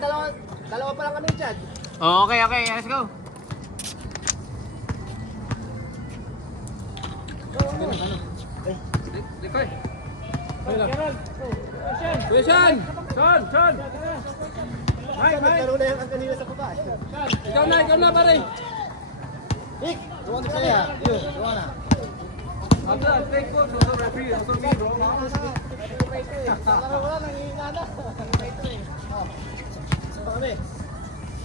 na, dalawa pa lang kami dyan. Oh, okay, let's go. Likod. Question. Sean. Mike. Nagkaroon na yung kanina sa baba. Ikaw na pare. Nick, tuwan ka ya. Tuwan na. Abla, take po. So referee, so me bro. Para wala nang hinana. Saan ba kami?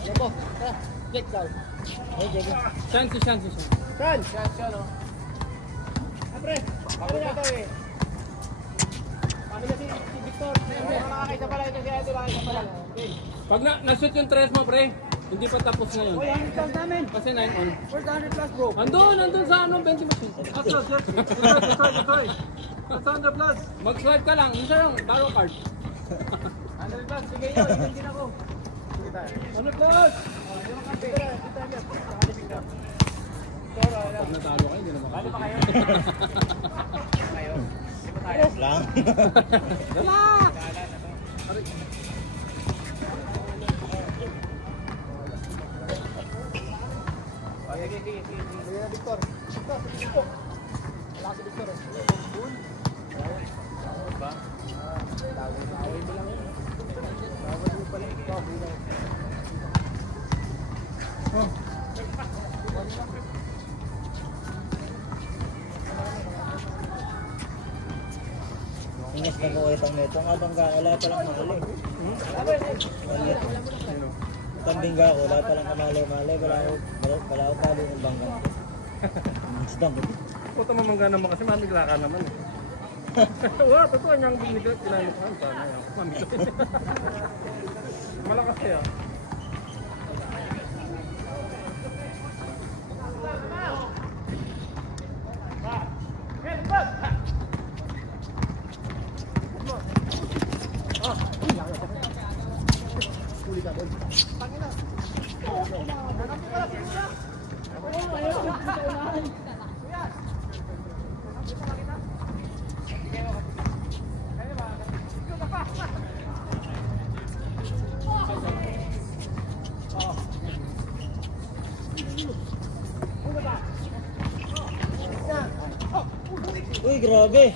Lebo. Check down. Chance. Chance, no? Apre, ano ito eh? Kami na si Victor. Nakakaisa pala ito si Edo. Nakakaisa pala. Pag na-shoot yung tres mo, pre, hindi pa tapos na yun. Uy, 100 plus namin. Kasi 9 on. Where's the 100 plus, bro? Andun sa ano, 20 machine. Sorry. Nasa 100 plus. Mag-swipe ka lang. Isa lang, baro card. 100 plus, sige yun. Ilan din ako. 100 plus! Pag natalo kayo, hindi na makakita. Pa kayo? Lang. Relax! Sige. Sige na, Victor. Wala si Victor eh. Ba? Away mo lang yun. Away mo pala. Inis na ko ulit ang neto. Ang abang ka, wala palang mahuli. Itang bingga ko, wala palang kamali-mali. Wala ko talo ng bangga. Isdang. Puta mamangga naman kasi mamigla ka naman eh. Wala, totoo niyang binigay. Kinalukuhan sana yan. Mamigla. Malakas kaya. Uy, grabe.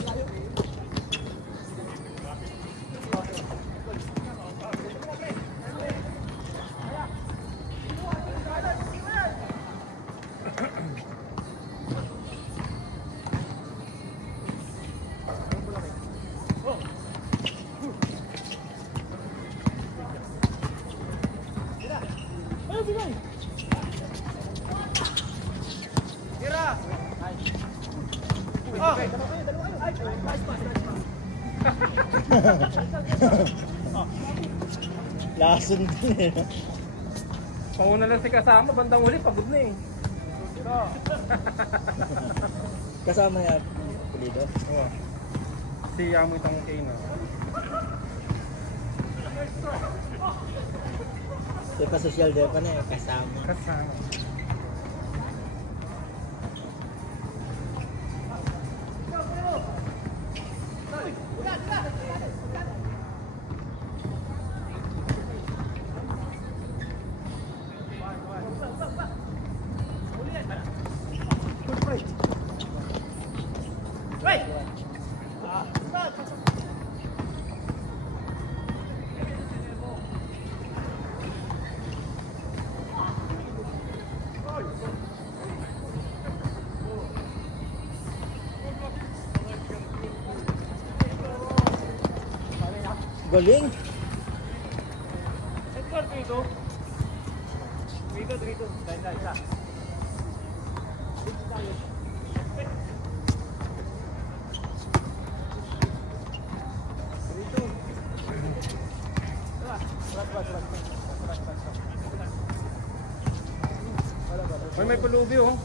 Lason din eh. Panguna lang si kasama, bandang huli, pagod na eh. Kasama yan. Pulido. Oo. Si Amo itang kaina. Ito pa social day pa na eh. Kasama. Kasama. Galing. Sector dito. Dito. Dahil isa. May pulubi oh.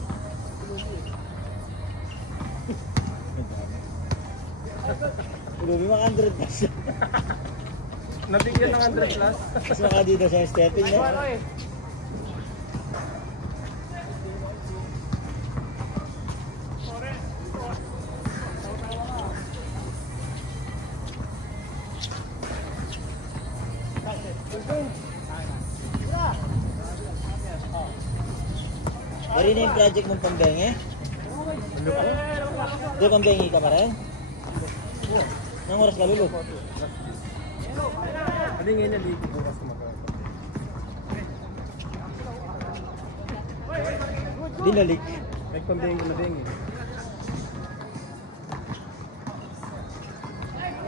Pulubi mga 100 plus. Nabigyan ng 100 plus. Mas maka dito sa stepping niya. Rin na yung project mong pambenge? Ano po? Doon pambenge ka pa rin? Nang oras ka lulog? Ano yung ngayon dito bukas magawa? Binalik. May pambeng na beng eh.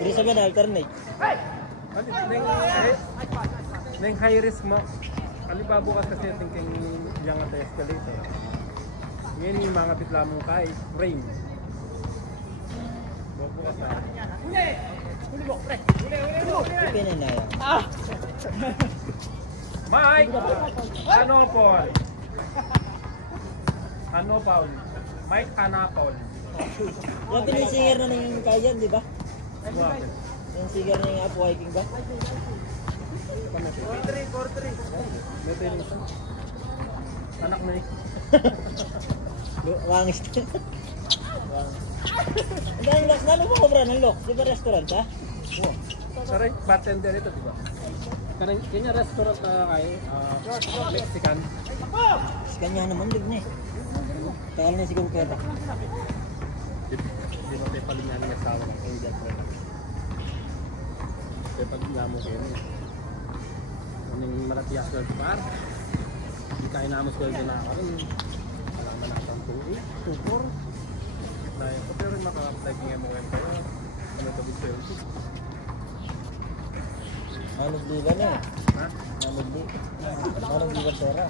Pero sabi na alternate. Neng high risk mo. Halimbawa bukas kasi thinking yung at escalator. Ngayon yung mga bitla mong kahit frame. Bukas na. Ipinin na yan. Mike! Ano Paul? Ano Paul? Mike Paul. Yung pinisinger na yung kayan, di ba? Bakit? Yung singer na yung Apo Hiking ba? 4-3. May training siya. Anak na eh. Wangis. Ang daming lock. Lalo mo kobra ng lock? Di ba restaurant ha? Oo. Sorry, bartender ito, di ba? Kanya restaurant na kayo, Mexican. Kanya naman, lig na eh. Tagal na siguro pera. Di ba tayo palingan ng asawa ng Indian friend? Tayo palingan mo kayo niya. Anong malatias na par? Hindi tayo naman sweldo na ako rin. Alam na nakasang 2.8, 2.4. Pero makakapagiging mo ngayon kayo. Ano ito big service? Manugli ka na eh. Ha? Manugli. Manugli ka pera.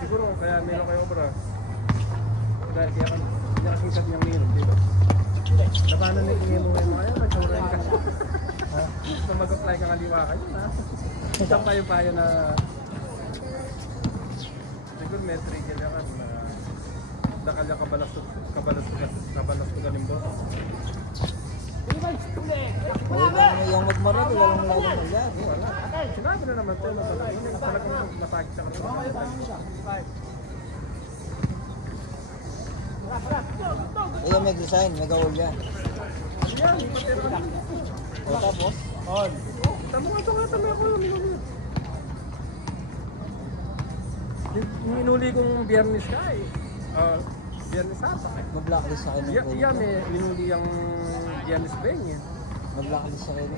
Siguro kaya meron kayo obra. Dahil kaya nakasikat niyang meron dito. Labanan na yung mo ngayon ngayon, nagsawaran ka. Gusto mag-apply kang aliwa kayo na. Isang payo-payo na siguro may trigger yan na nakalya kabalas ko galing bo. Yung magmara, walang lalang magyan. Wala. Sinabi na naman tayo na talagang masakit sa kanila. Ayun, may design, may gawal yan. Yan, ipatira ka. O tapos? On. Tama ako yung minuli kong biyernes ka eh. Biyernes hapa eh. Mag-blacklist sa akin ng credit. Iya, may minuli yung biyernes beng eh. Mag-blacklist sa akin.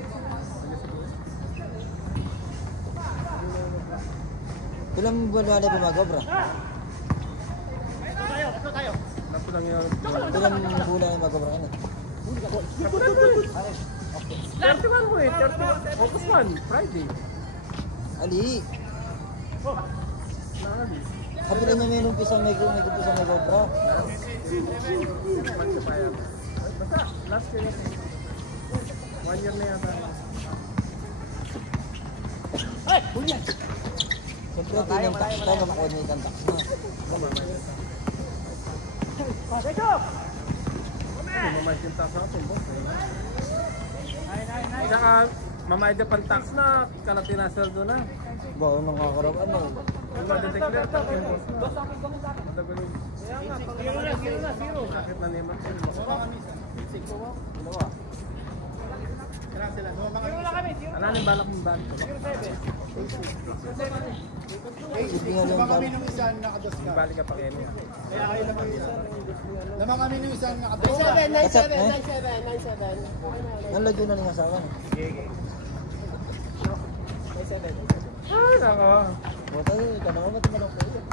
Ilang buwan wala bumaga, bro? Napo lang yun. Ilang bulan ay magabra ka na? 31 mo eh. 31. August 1, Friday. Ali! Nakali. Kapila niya mayroong pisang may gobra. Magsapayan. Basta, last year yun eh. 1 year na yata. Siyempre, tinang tax na, mamakonit ang tax na. Mamayad yung tax natin, boss. Saka, mamayad yung pang tax na, kalati na sweldo na. Ba, anong kakarap, ano? Kung ma-declare tax yung boss na. Madagalin. Sakit na naman. Alanin balak mong balik ko. Naman kami nung isa nakados ka. Balik ka pa kayo niya. Kaya kayo naman isa. Naman kami nung isa nakados ka. 97. Nalagyan na ng asawa na. Ay, nako. O tayo, ikaw naman matimalong ko yun.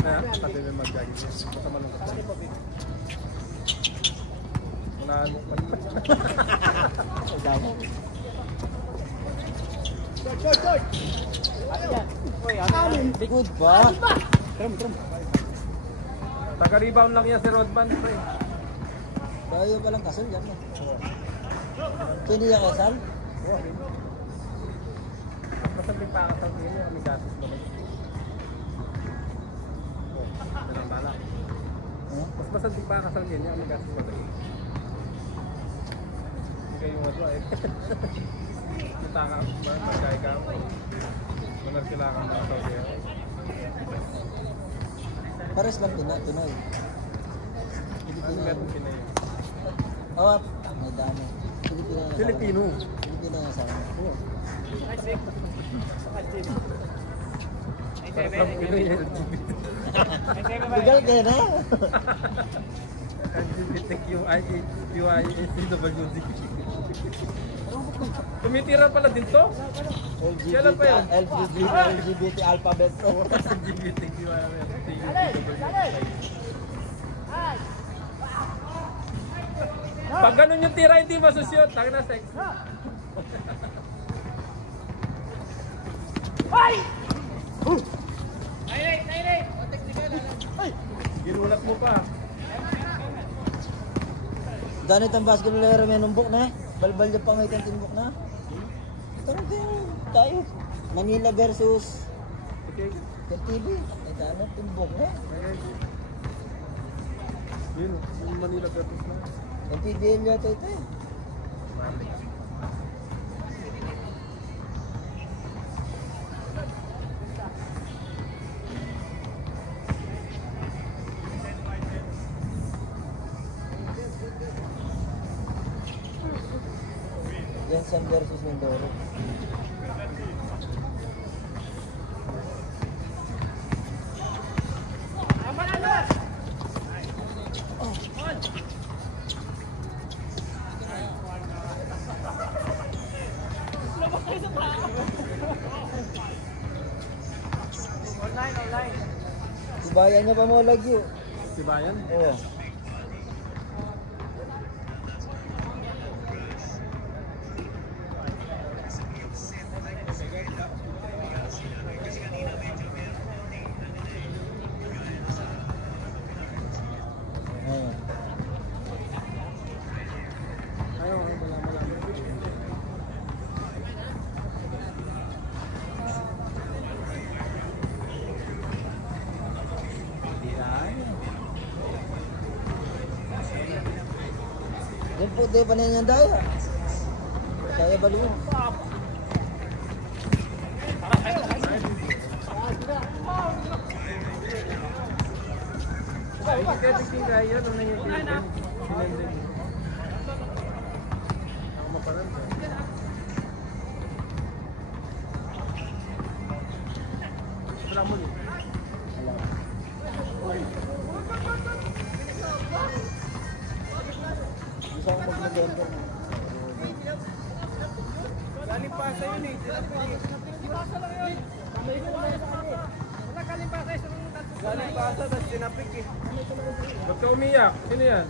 Kaya, pati may mag-jogging. Basta malong ka. Unahan mo pa. Ay, damo. Good pa. Taga-rebound lang yan si Rodman. Bayo pa lang kasal yan. Kini yung kasal? Masabing pa kasal ko yun. Kami gatos naman. Ganang balak. Mas masabing pa kasal yun. Kami gatos naman. Hindi kayo madwa eh. Kita ka. Magkaya ka. Manar kailangan na kasal kaya. Pares lang Pinoy. Ano meron Pinay? Oo, may dami. Filipino. Filipino nga sa akin. Parang Pinay LGBT. Legal kayo na. LGBTQIACWD. Tumitira pala din to? Kailan pa yun? LGBT alphabet to. LGBTQIACWD. Pag ganun yung tira, hindi masusyot. Taka na sex. Ginulat mo pa. Ganit ang basketballero may numbok na. Balbal yung pangitan timbok na. Tara tayo. Manila versus TV. Ito ano, timbok na. Yun, yung Manila versus na. Yung PBL yata ito eh. Jensen versus Mindoro. Sibayan niya pa mo lagi. Sibayan? Oo. Yan po, di pa na yan daya. Kaya baliw. Kaya tingin kaya nung nangyayari. Ako maparan ka. Wala mo yun. Gusto ko mag-November. Galing pa sa yun eh. Pasa lang yun. Wala galing pa sa yun. Galing pa sa tapos dinapik eh. Ba't ka umiyak? Sino yan?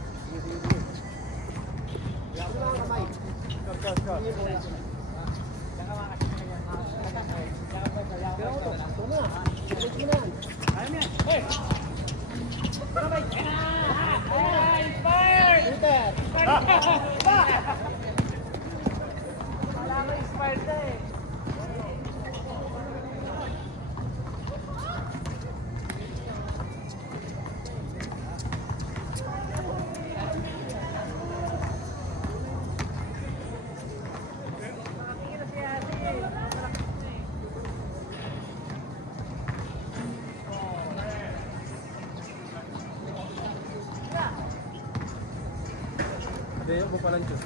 Deo mo palang Diyos.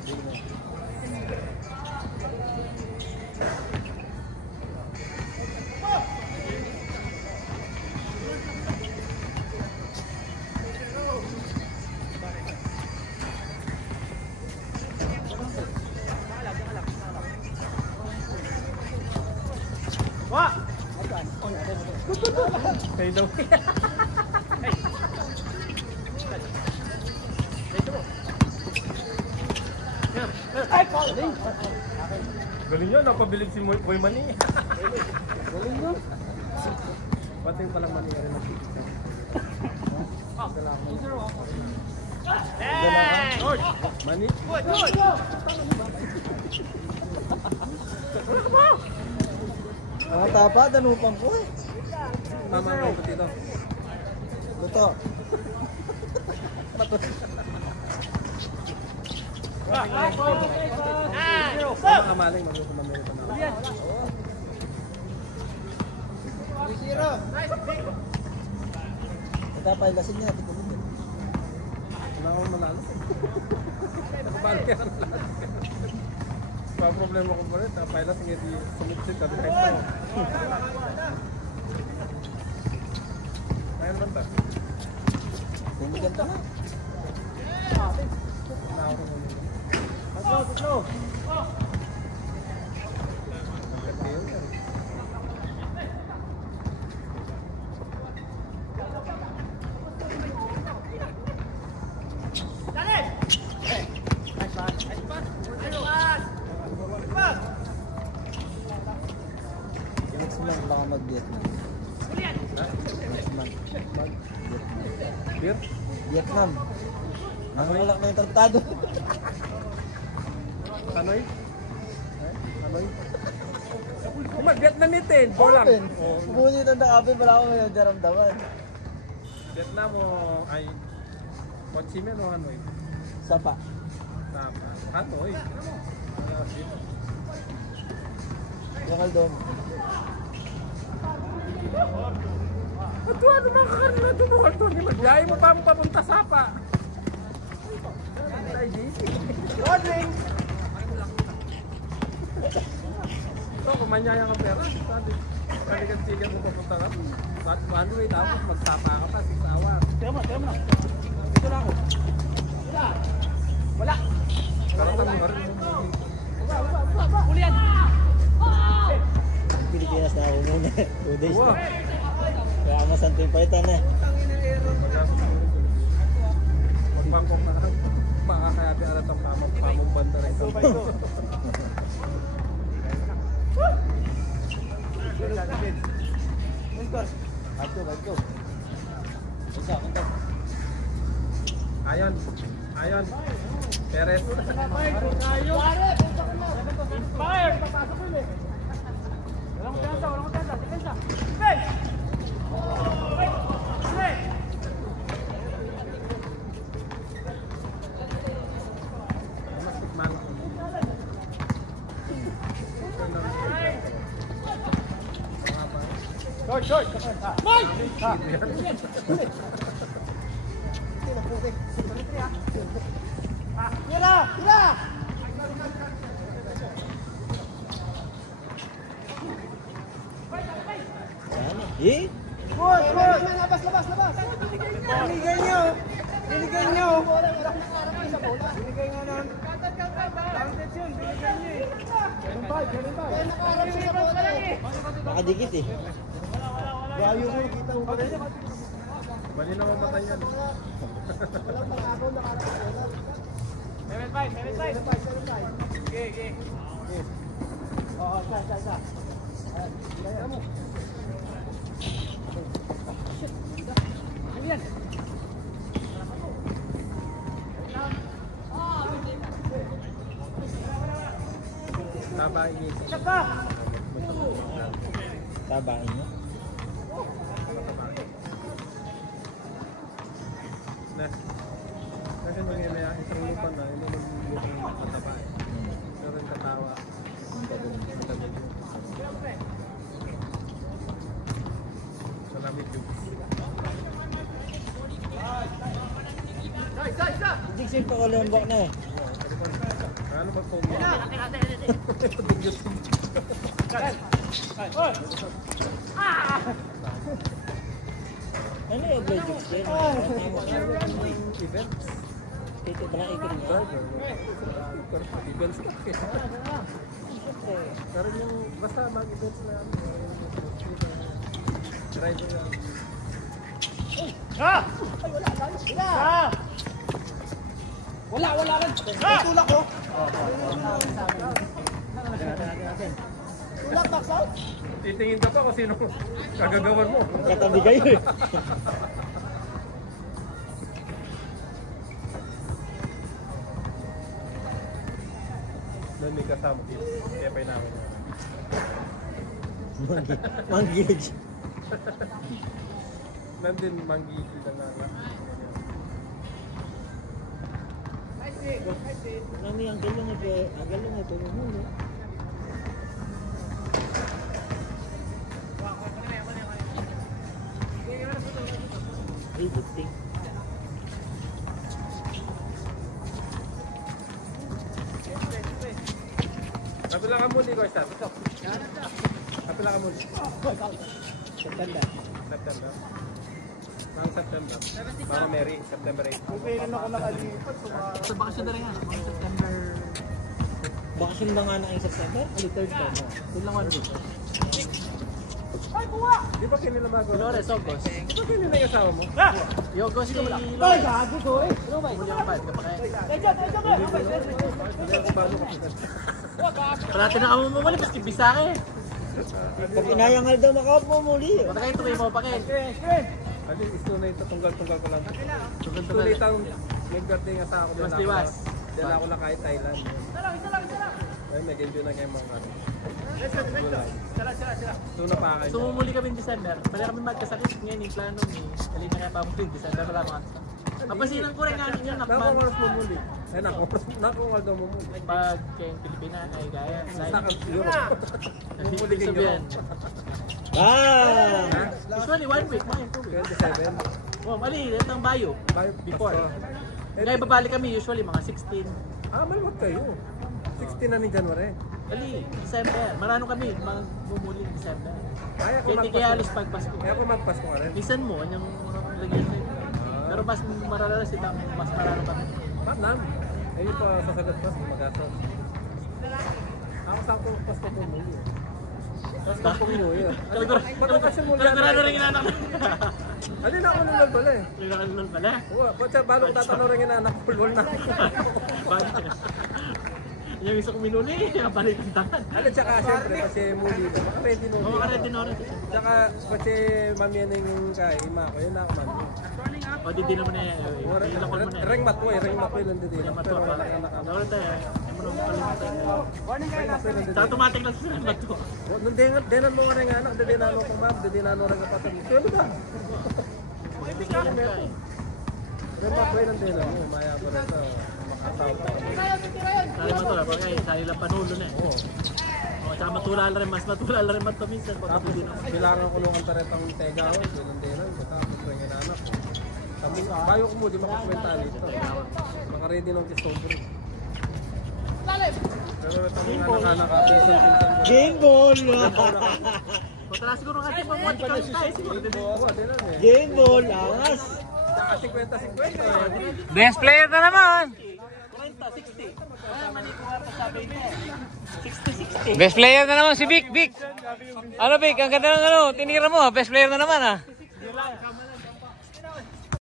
Wah! Kayo daw. Galing yun, napabilib si Boy Mani. Galing yun. Pati yung palang Mani rin nakikita. Mani? Mga tapa, danupang ko eh. Mama ko dito. Luto. Mga kamaling, magluto na meron pa na. Papailasin niya. Wala akong malalo. Nagpapalo ka ng lahat. Pa problema ko pa rin. Tapailas nga di sumipsit ka. Kahit tayo. Kaya naman ta. Bumiganda na. Let's go. Next month baka mag-Vietnam. Next month. Beer? Vietnam. Ang malak na yung tratado. Hanoi? Hanoi? Mag-Vietnamitin! Bolang! Pumunit ang nakapin, wala akong may daramdaman. Vietnam o ay Ho Chi Minh o Hanoi? Sapa. Tama. Hanoi. Yung Aldom. Ito ano mga kakarila ito mo? Ito ni Magbiyahe mo pa mo papunta Sapa. Rodling! Ito, kumanyaya ka pera. Kalikan-sigan mo papunta ka. Hanoi tapos magsapa ka pa. 6 hours. Tira mo na. Dito na ako. Wala. Karatan mo rin. Huli yan! Pilipinas na ako muna. 2 days Wow. na. Kaya masanting palitan na. Mag-Bangkok na lang. Makakayabi alat ang pamong banda rin. Bago. Isa, kunta. Ayon. Perez. Fire! Papasok yun eh. Walang tenda. Depensa. Hey! Hey! Mas tikman. Short! Mike! Tira! Yan. Eh? Good! Labas! Binigay nyo! Binigay nyo ng counted yun! Binigay nyo eh! Ganun ba? Nakaharap siya sa bola eh! Nakadikit eh. Layo mo, kita mo ba rin? Mali na mamatay yan. Walang pangako, nakaharap sa bola. 7-5! Okay. Oo, isa. Kaya mo. Yan. Taba ini. Saka! Tabain niya. Nah. Kasi nangyayari isang lupa na, hindi nagluluto ng mataba. Pero yung katawa. Salamit yung. Isa! Jigsin pa ko lumbok na eh. Ano ba kung mo? Ano yung blood juice din? Events. Ito pala ikot mo. Events na. Pero yung basta mag-events na driver na. Wala lang! Tulak ko! Tulak, box out! Titingin ka pa kung sino kagagawan mo. Katabi kayo eh. Doon may kasama dito. Kaya pa namin. Manggige. Nandun manggigi na nga. Nami ang galong ito. Ang galong ito. Good thing. Kapila ka muli ko isa. Kapila ka muli. September. September. Ang September. Para Mary, September 8. Kung kailan ako nakalipat, Sa bakasyon na rin nga, mga September. Bakasyon ba nga na yung September? Ano, third ko. Doon lang 1 week. Di ba kinilamago? Flores, August. Di ba kinila yung asawa mo? Yung August ko lang. ay, gago ko eh. Muli ang bad, kapag Balo ka sila. parati na kamo muli, maski bisa ka eh. Pag inayangal daw makaupo muli. Pata kayo tumay mo pa kayo. Adi, isto na ito, tunggal-tunggal ko lang. Tunggal Isto na itang nag-birthday nga sa ako. Diwas. Dala ako na kahit Thailand. Ay, nag-enjoy na kayo mga ano. Doon na pa kayo. Sumumuli kami in December. Pala kami magkasakit ngayon yung plano ni Alin na kaya pa mo in December wala mga. Kapasinan ko rin nga ninyo nakman. Nakungal mo muli. Ay, nakungal daw mo muli. Pag kayong Pilipinas ay gaya. Sa Europe. Muli kayo Sabihan. Ha? Usually 1 week, mga 2 weeks. 27. Oh, mali, ito ang bayo. Before. Eh, Kaya babalik kami usually mga 16. maluwag kayo. 16 na ni January. Mali, December. Marano kami, mga bumuli December. Kaya ko Kaya hindi kaya halos pagpasko. Kaya ko magpasko ka rin. Lisan mo, yung lagyan sa'yo. Pero mas mararalas ito, mas marano kami. Patnam. Ayun pa sasagat pa, mag-asaw. Ako sakto pasko po mo yun. Pasko po mo yun. Pag-okasyon mo lang. Kalagurado rin yung anak na. Alin na ako nung pala eh. Kalagurado pala. Oo, pati balong tatanong rin yung anak, pulbol na. Bakit? Yung isa kong minuli, palit ang tangan. Ano, tsaka siyempre, kasi muli na. Maka-ready no. Oo, karete na rin. Tsaka, kasi mamiyaning yung kay ima ko, yun na ako man. O, di naman na yan. Ilakon mo na yan. Ring matwo eh, ring matwo yun din. Yung Pero mato wala pa. ka naka. Lalo tayo. Yung mo nung kalimutan. Ring matwo yun din. Sa automatic lang sila yung mato. Nung dinan mo nga rin anak, dinano ko ma'am, dinano rin kapatid. Ano ba? Ring matwo yun dinan mo, maya ko rin sa makataw pa. Sali matula, pagkaya sali lang panulo na eh. Oo. O, tsaka matulala rin, mas matulala rin mato minsan. Tapos bilangan ko nung taretang tega ko, dinan, tapos rin yung anak. Sabi, bayo ko mo, di makakwenta dito. Maka-ready ng discovery. Pero itong anak-anak, Game ball! O, tala siguro nga siya, mga ikaw tayo siguro. ako, dinan eh. Game ball, angas! Saka 50-50. Best player na naman! 40, 60. Ay, manikuha pa sabi niya. 60, 60. Best player na naman si Vic, Vic. Ano Vic, ang ganda ng ano, tinira mo, best player na naman ah.